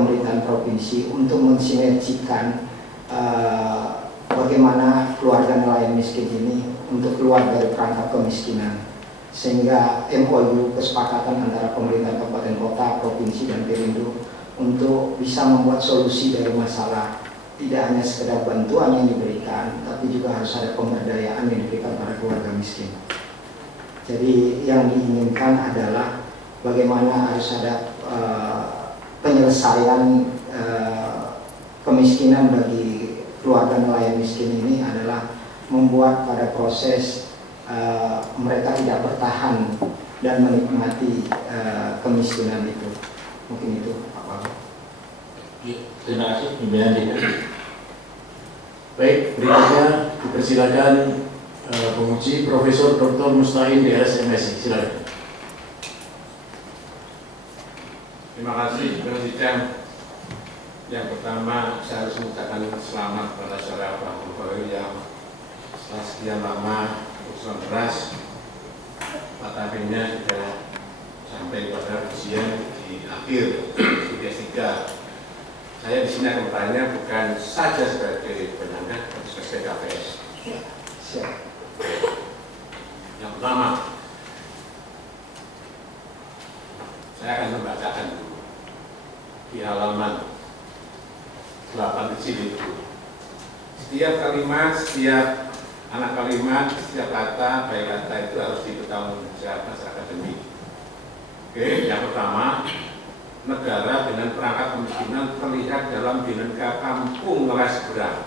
pemerintahan provinsi untuk mensinergikan bagaimana keluarga nelayan miskin ini untuk keluar dari perangkap kemiskinan, sehingga MOU kesepakatan antara pemerintah kabupaten kota, provinsi dan Perindo untuk bisa membuat solusi dari masalah tidak hanya sekedar bantuan yang diberikan, tapi juga harus ada pemberdayaan yang diberikan pada keluarga miskin. Jadi yang diinginkan adalah bagaimana harus ada penyelesaian kemiskinan bagi keluarga nelayan miskin ini adalah membuat pada proses mereka tidak bertahan dan menikmati kemiskinan itu. Mungkin itu Pak Wagub. Terima kasih pimpinan DPR. Baik, berikutnya dipersilakan penguji Profesor Dr. Musta'in DS MSI. Silakan. Terima kasih Presiden. Yang pertama, saya harus mengucapkan selamat pada saudara Pak Gubernur yang setelah sekian lama urusan beras, Pak sudah sampai pada ujian di akhir UTS 3. Saya di sini akan bertanya bukan saja sebagai penyangga, tapi sebagai KPS. Yang pertama, saya akan membacakan dulu di halaman 8 kecil itu. Setiap kalimat, setiap anak kalimat, setiap kata, baik kata itu harus dipertanggungjawabkan secara akademik. Oke, yang pertama, negara dengan perangkat kemiskinan terlihat dalam dinamika kampung nelayan seberang.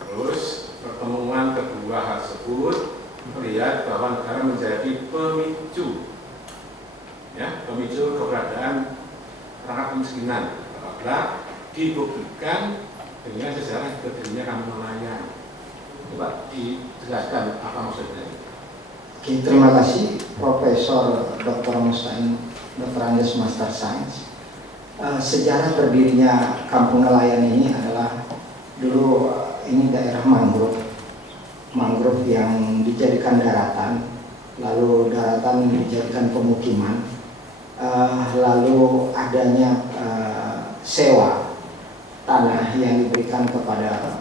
Terus pertemuan kedua hal tersebut terlihat bahwa negara menjadi pemicu, ya, pemicu keberadaan perangkat kemiskinan apabila dibuktikan dengan sejarah berdirinya kampung nelayan. Coba dijelaskan apa maksudnya. Oke, terima kasih Profesor Dr. Musta'in Dr. Andes Master Science. Sejarah berdirinya kampung nelayan ini adalah dulu ini daerah mangrove yang dijadikan daratan, lalu daratan dijadikan pemukiman, lalu adanya sewa tanah yang diberikan kepada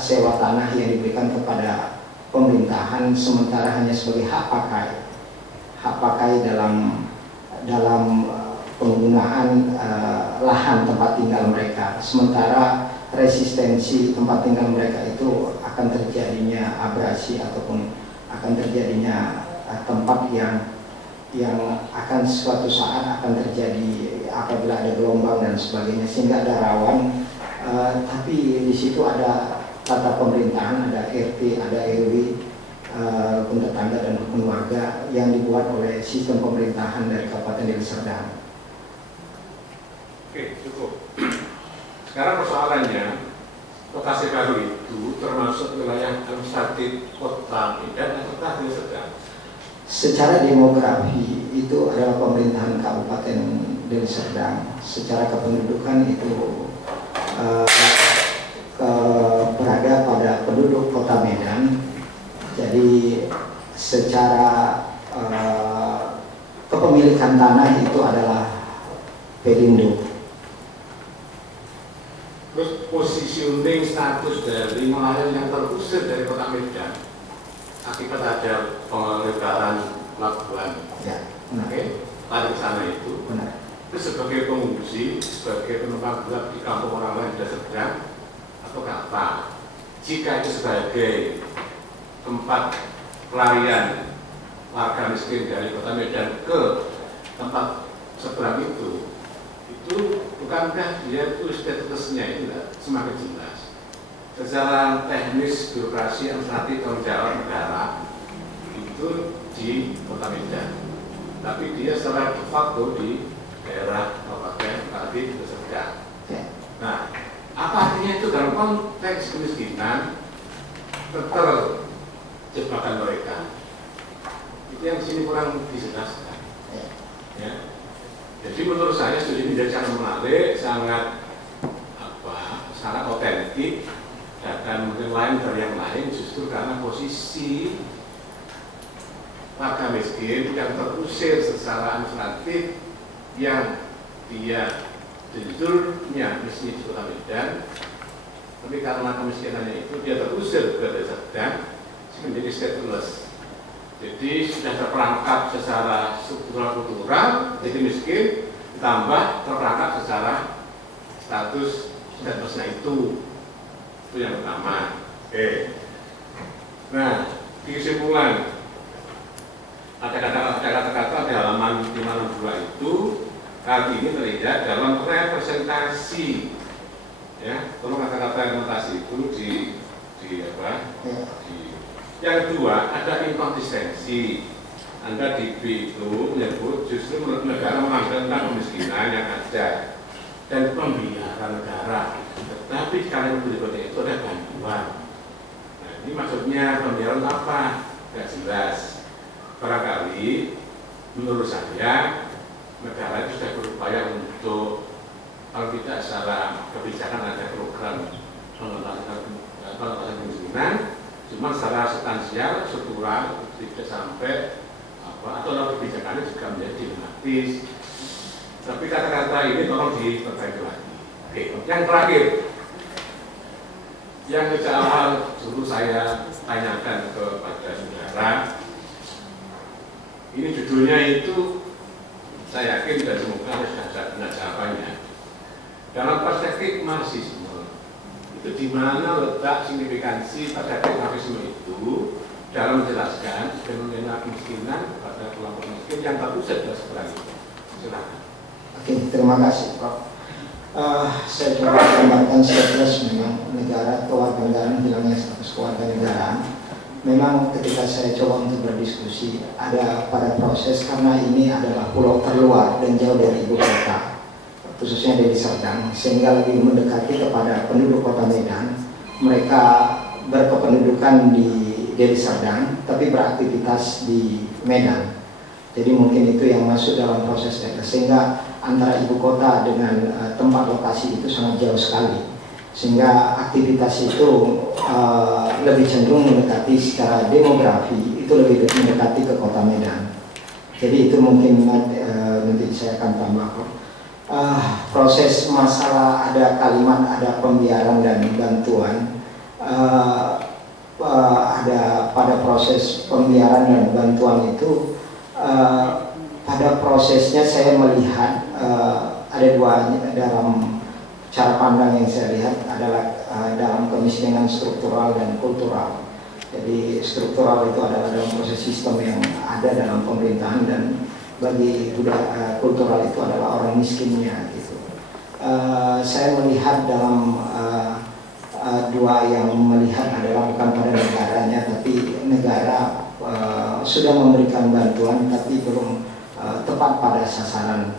sewa tanah yang diberikan kepada pemerintahan, sementara hanya sebagai hak pakai dalam penggunaan lahan tempat tinggal mereka, sementara resistensi tempat tinggal mereka itu akan terjadinya abrasi ataupun akan terjadinya tempat yang akan suatu saat akan terjadi apabila ada gelombang dan sebagainya, sehingga ada rawan. Tapi di situ ada tata pemerintahan, ada RT, ada RW, rukun tetangga dan rukun warga yang dibuat oleh sistem pemerintahan dari Kabupaten Deli Serdang. Oke, cukup. Sekarang persoalannya, lokasi baru itu termasuk wilayah administratif Kota Medan atau Deli Serdang? Secara demografi itu adalah pemerintahan Kabupaten Deli Serdang. Secara kependudukan itu berada pada penduduk Kota Medan. Jadi secara kepemilikan tanah itu adalah Perindo. Terus positioning status dari nelayan yang terusir dari Kota Medan akibat ada pelebaran pelabuhan. Ya, Oke, lari ke sana itu. benar. Itu sebagai pengungsi, sebagai penumpang gelap di kampung orang lain sudah sedang atau apa? Jika itu sebagai tempat pelarian warga miskin dari Kota Medan ke tempat seberang itu bukankah dia itu statusnya itu semakin jelas? Secara teknis birokrasi administratif tanggung jawab negara itu di Kota Medan, tapi dia secara de facto di daerah Kabupaten Deli Serdang. Nah, apa artinya itu dalam konteks kemiskinan terjebakan mereka? Itu yang di sini kurang dijelaskan. Ya. Jadi menurut saya studi ini menjadi sangat menarik, sangat otentik, dan mungkin lain dari yang lain justru karena posisi warga miskin yang terusir secara administratif yang dia jujurnya misi di Kota Medan, tapi karena kemiskinannya itu dia terusir ke desa Sedang, menjadi stateless. Jadi sudah terperangkap secara struktural kultural, jadi miskin, ditambah terperangkap secara status statelessnya itu yang pertama. Oke. Nah, di kesimpulan ada kata-kata di halaman 562 itu kali ini terlihat dalam representasi, ya, tolong kata-kata representasi itu yang kedua ada inkonsistensi. Anda di B itu menyebut justru negara mengambil tentang kemiskinan yang ada dan pembiaran negara, tetapi kalian berikutnya itu ada bantuan. Nah, ini maksudnya pembiaran apa? Tidak jelas. Barangkali menurut saya negara itu sudah berupaya untuk, kalau tidak secara kebijakan ada program pengentasan kemiskinan, cuma secara substansial, struktural tidak sampai atau kebijakannya juga menjadi dilematis. Tapi kata-kata ini tolong diperbaiki lagi. Oke, yang terakhir, yang sejak awal dulu saya tanyakan kepada saudara, ini judulnya itu saya yakin dan semoga sudah benar jawabannya. Dalam perspektif Marxisme, itu di mana letak signifikansi perspektif Marxisme itu dalam menjelaskan fenomena kemiskinan pada kelompok miskin yang terusir dan sebagainya. Silakan. Oke, terima kasih, Prof. Saya coba gambarkan stateless memang negara kewarganegaraan, hilangnya status kewarganegaraan. Memang ketika saya coba untuk berdiskusi, ada pada proses karena ini adalah pulau terluar dan jauh dari ibu kota, khususnya dari Serdang, sehingga lebih mendekati kepada penduduk Kota Medan. Mereka berkependudukan di Deli Serdang, tapi beraktivitas di Medan. Jadi mungkin itu yang masuk dalam proses data, sehingga antara ibu kota dengan tempat lokasi itu sangat jauh sekali, sehingga aktivitas itu lebih cenderung mendekati secara demografi, itu lebih mendekati ke Kota Medan. Jadi itu mungkin nanti saya akan tambah. Proses masalah ada kalimat ada pembiaran dan bantuan, ada pada proses pembiaran dan bantuan itu, pada prosesnya saya melihat ada dua dalam cara pandang yang saya lihat adalah dalam kemiskinan struktural dan kultural. Jadi struktural itu adalah dalam proses sistem yang ada dalam pemerintahan, dan bagi budaya kultural itu adalah orang miskinnya gitu. Saya melihat dalam dua yang melihat adalah bukan pada negaranya, tapi negara sudah memberikan bantuan tapi belum tepat pada sasaran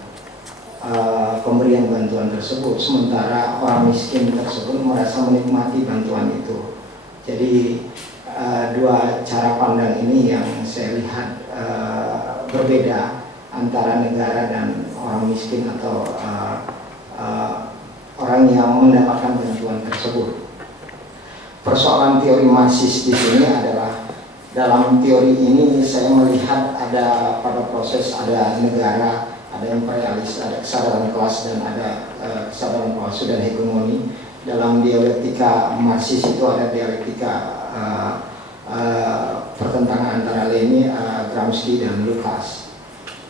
pemberian bantuan tersebut, sementara orang miskin tersebut merasa menikmati bantuan itu. Jadi dua cara pandang ini yang saya lihat berbeda antara negara dan orang miskin atau orang yang mendapatkan bantuan tersebut. Persoalan teori Marxis di sini adalah, dalam teori ini saya melihat ada pada proses ada negara, ada imperialis, ada kesadaran kelas, dan ada kesadaran palsu dan hegemoni. Dalam dialektika Marxis itu ada dialektika pertentangan antara Lenin, Gramsci, dan Lukács.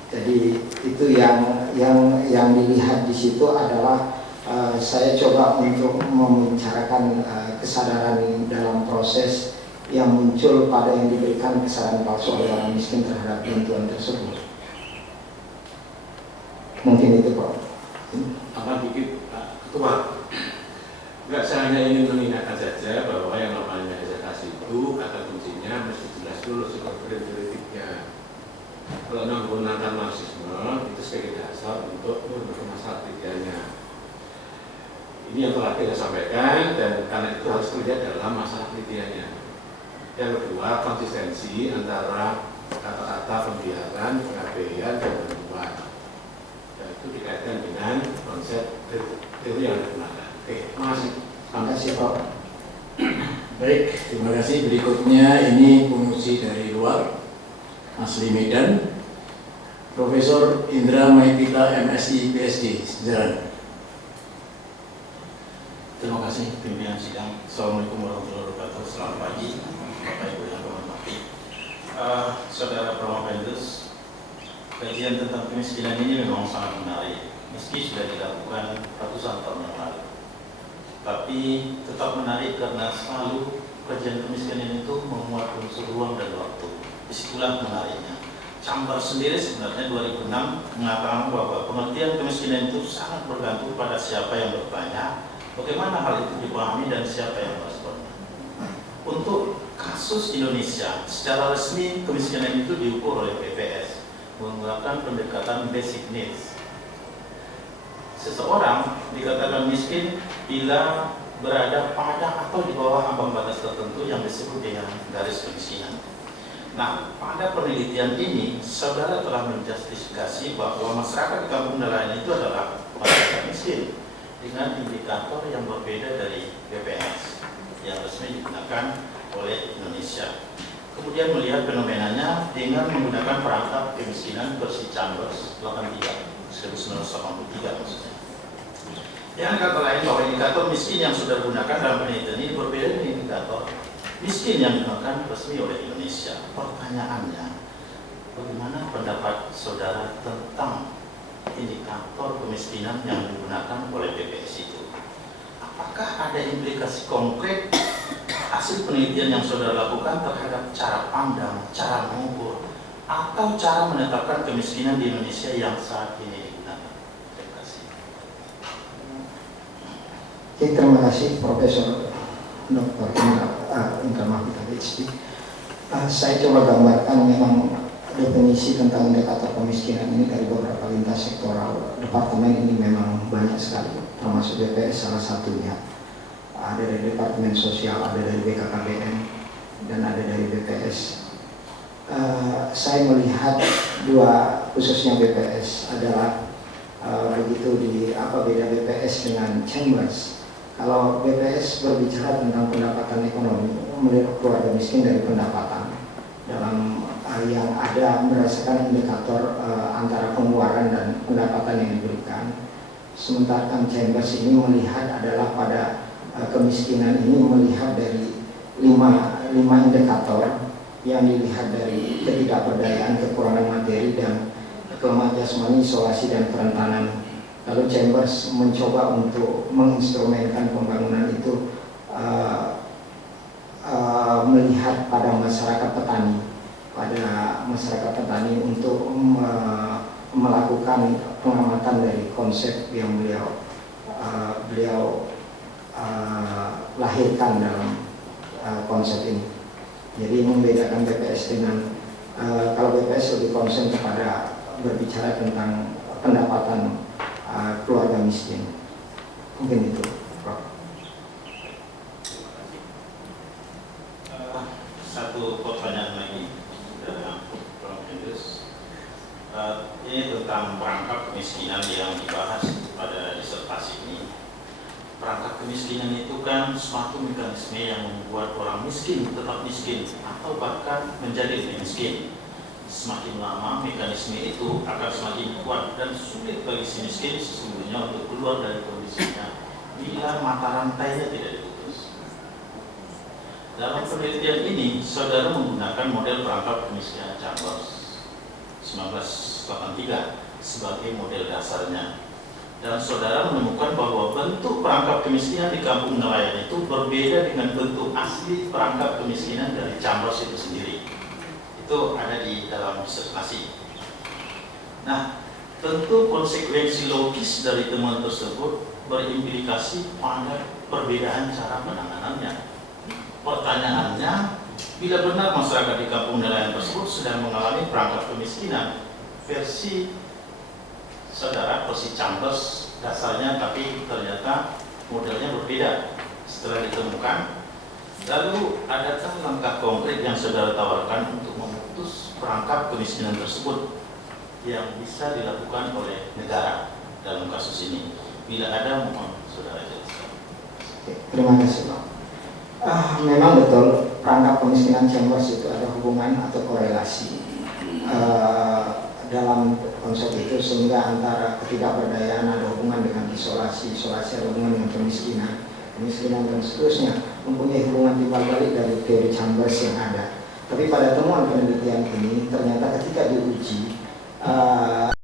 Jadi itu yang dilihat di situ adalah saya coba untuk membicarakan kesadaran dalam proses yang muncul pada yang diberikan kesadaran palsu oleh orang miskin terhadap bantuan tersebut. Mungkin itu, Pak. Apa dikit, Pak Ketua? Enggak, saya hanya ingin mengingatkan saja bahwa yang namanya disertasi itu kata kuncinya mesti jelas dulu soal kritiknya. Kalau menggunakan Marxisme itu sebagai dasar untuk bermasalah kritikannya. Ini yang terakhir saya sampaikan, dan karena itu harus terlihat dalam masalah kritikannya. Yang kedua, konsistensi antara kata-kata pembiaran, pengabaian, dan bantuan. Dan itu dikaitkan dengan konsep teori yang digunakan. Oke, terima kasih. Terima kasih, Pak. Baik, terima kasih. Berikutnya ini penguji dari luar, asli Medan. Profesor Indra Maipita, MSI, PhD, sejalan. Terima kasih pimpinan sidang. Assalamualaikum warahmatullahi wabarakatuh. Selamat pagi, Bapak Ibu yang kami hormati. Saudara Promopendus, kajian tentang kemiskinan ini memang sangat menarik, meski sudah dilakukan ratusan tahun yang lalu. Tapi tetap menarik karena selalu kajian kemiskinan itu memuat unsur ruang dan waktu. Disitulah menariknya. Chambers sendiri sebenarnya 2006 mengatakan bahwa pengertian kemiskinan itu sangat bergantung pada siapa yang bertanya, bagaimana hal itu dipahami, dan siapa yang meresponnya. Untuk kasus Indonesia, secara resmi kemiskinan itu diukur oleh BPS menggunakan pendekatan basic needs. Seseorang dikatakan miskin bila berada pada atau di bawah ambang batas tertentu yang disebut dengan garis kemiskinan. Nah, pada penelitian ini, saudara telah menjustifikasi bahwa masyarakat di kampung nelayan itu adalah masyarakat miskin dengan indikator yang berbeda dari BPS yang resmi digunakan oleh Indonesia. Kemudian melihat fenomenanya dengan menggunakan perangkat kemiskinan versi Chambers 1983 maksudnya. Yang kata lain bahwa indikator miskin yang sudah digunakan dalam penelitian ini berbeda dengan indikator miskin yang digunakan resmi oleh Indonesia. Pertanyaannya, bagaimana pendapat saudara tentang indikator kemiskinan yang digunakan oleh BPS itu? Apakah ada implikasi konkret hasil penelitian yang saudara lakukan terhadap cara pandang, cara mengukur, atau cara menetapkan kemiskinan di Indonesia yang saat ini digunakan? Terima kasih. Oke, terima kasih Profesor Dr. Indra Maipita, PhD. Saya coba gambarkan memang definisi tentang indikator kemiskinan ini dari beberapa lintas sektoral. Departemen ini memang banyak sekali, termasuk BPS salah satunya. Ada dari Departemen Sosial, ada dari BKKBN, dan ada dari BPS. Saya melihat dua, khususnya BPS adalah begitu di apa beda BPS dengan Chambers. Kalau BPS berbicara tentang pendapatan ekonomi, melihat keluarga miskin dari pendapatan dalam yang ada berdasarkan indikator antara pengeluaran dan pendapatan yang diberikan. Sementara Chambers ini melihat adalah pada kemiskinan ini melihat dari lima indikator yang dilihat dari ketidakberdayaan, kekurangan materi, dan kelemahan jasmani, isolasi, dan kerentanan. Lalu Chambers mencoba untuk menginstrumenkan pembangunan itu melihat pada masyarakat petani untuk melakukan pengamatan dari konsep yang beliau lahirkan dalam konsep ini. Jadi membedakan BPS dengan kalau BPS lebih konsen kepada berbicara tentang pendapatan keluarga miskin. Mungkin itu, Prof. Satu pertanyaan lagi dari Prof. Indus. Ini tentang perangkap kemiskinan yang dibahas pada disertasi ini. Perangkap kemiskinan itu kan suatu mekanisme yang membuat orang miskin tetap miskin atau bahkan menjadi lebih miskin. Semakin lama mekanisme itu akan semakin kuat dan sulit bagi si miskin sesungguhnya untuk keluar dari kondisinya bila mata rantainya tidak diputus. Dalam penelitian ini, saudara menggunakan model perangkap kemiskinan Chambers 1983 sebagai model dasarnya. Dan saudara menemukan bahwa bentuk perangkap kemiskinan di kampung nelayan itu berbeda dengan bentuk asli perangkap kemiskinan dari Chambers itu sendiri. Itu ada di dalam disertasi. Nah, tentu konsekuensi logis dari temuan tersebut berimplikasi pada perbedaan cara penanganannya. Pertanyaannya, bila benar masyarakat di kampung nelayan tersebut sedang mengalami perangkap kemiskinan, versi saudara, versi Chambers dasarnya, tapi ternyata modelnya berbeda setelah ditemukan. Lalu adakah langkah konkret yang saudara tawarkan untuk memutus perangkap kemiskinan tersebut yang bisa dilakukan oleh negara dalam kasus ini? Bila ada, mohon saudara jelaskan. Terima kasih, Pak. Memang betul perangkap kemiskinan Chambers itu ada hubungan atau korelasi dalam konsep itu, sehingga antara ketidakberdayaan ada hubungan dengan isolasi ada hubungan dengan kemiskinan dan seterusnya, mempunyai hubungan timbal balik dari teori Chambers yang ada. Tapi pada temuan penelitian ini ternyata ketika diuji